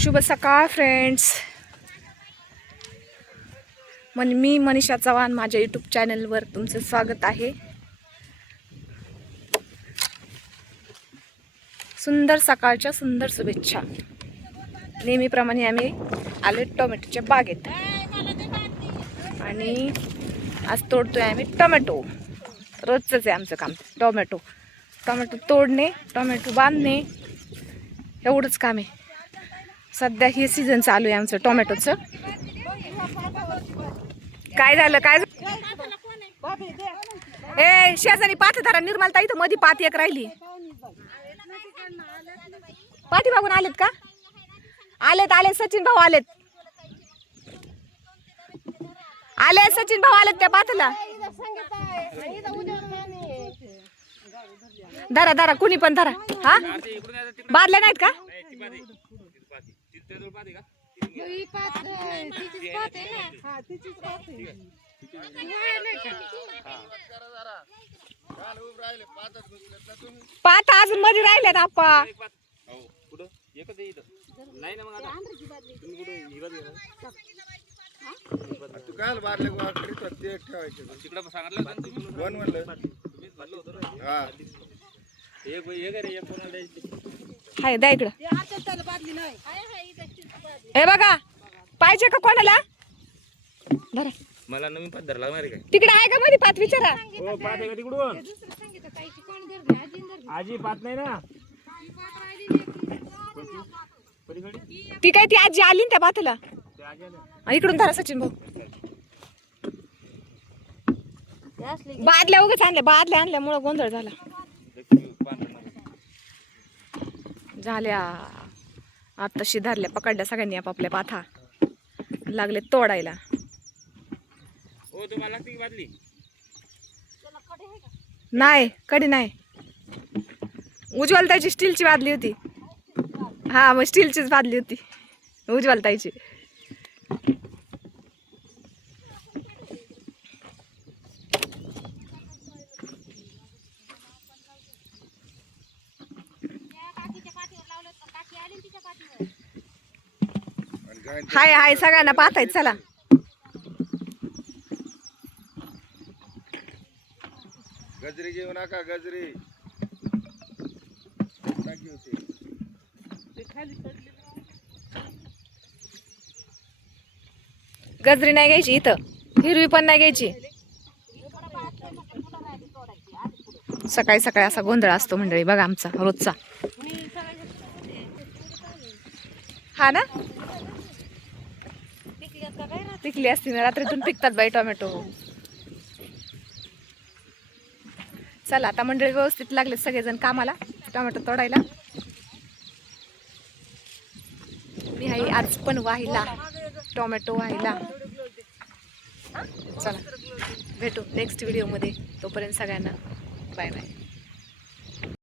शुभ सकाळ फ्रेंड्स. मी मनीषा चव्हाण, माझ्या यूट्यूब चॅनलवर तुमचं स्वागत आहे. सुंदर सकाळच्या सुंदर शुभेच्छा. नेहमीप्रमाणे आम्ही आलो टोमॅटोच्या बागेत आणि आज तोडतोय आम्ही टोमॅटो. रोजचंच आहे आमचं काम. टोमॅटो तोडणे, टोमॅटो बांधणे, एवढंच काम आहे. सध्या हे सीझन चालू आहे आमचं टोमॅटोचं. काय झालं ए शेजारी पाठ धरा निर्मलता, इथं मध्ये पात एक राहिली. पाठी बघून आलेत का? आलेत सचिन भाऊ आलेत सचिन भाऊ आलेत त्या पाथला. धरा कुणी पण धरा. हा बादल्या नाहीत का? पात अजून मध्ये राहिल्यात आप्पा. हाय द्या इकडं. हे बघा, पाहिजे का कोणाला? मला नवीन पात धरला लागणार काय? तिकडे आहे का मध्ये पात? विचारा. हो, पात आहे का तिकडून? आजी पात नाही ना. ती काय ती आजी आली ना त्या पातला. इकडून धरा सचिन भाऊ. बादल्या उगाच आणल्या, बादल्या आणल्यामुळे गोंधळ झाल्या. आताशी धरल्या, पकडल्या सगळ्यांनी आपापल्या पाथा. लागले तोडायला. हो, तुम्हाला लागते की बादली? नाही, कधी नाही. उज्ज्वलताईची स्टीलची बादली होती. हा, मग स्टीलचीच बादली होती उज्ज्वलताईची. हाय सगळ्यांना पाहतायत. चला गजरी घेऊ नका. गजरी गजरी नाही घ्यायची इथं, हिरवी पण नाही घ्यायची. सकाळी सकाळी असा गोंधळ असतो मंडळी बघा आमचा रोजचा. हा ना, पिकली असती ना, रात्रीतून पिकतात बाई टोमॅटो. चला आता मंडळी व्यवस्थित लागले सगळेजण कामाला टोमॅटो तोडायला. मी आहे आज पण वाहिला टोमॅटो वाहिला. चला भेटू नेक्स्ट व्हिडिओ मध्ये. तोपर्यंत सगळ्यांना बाय बाय.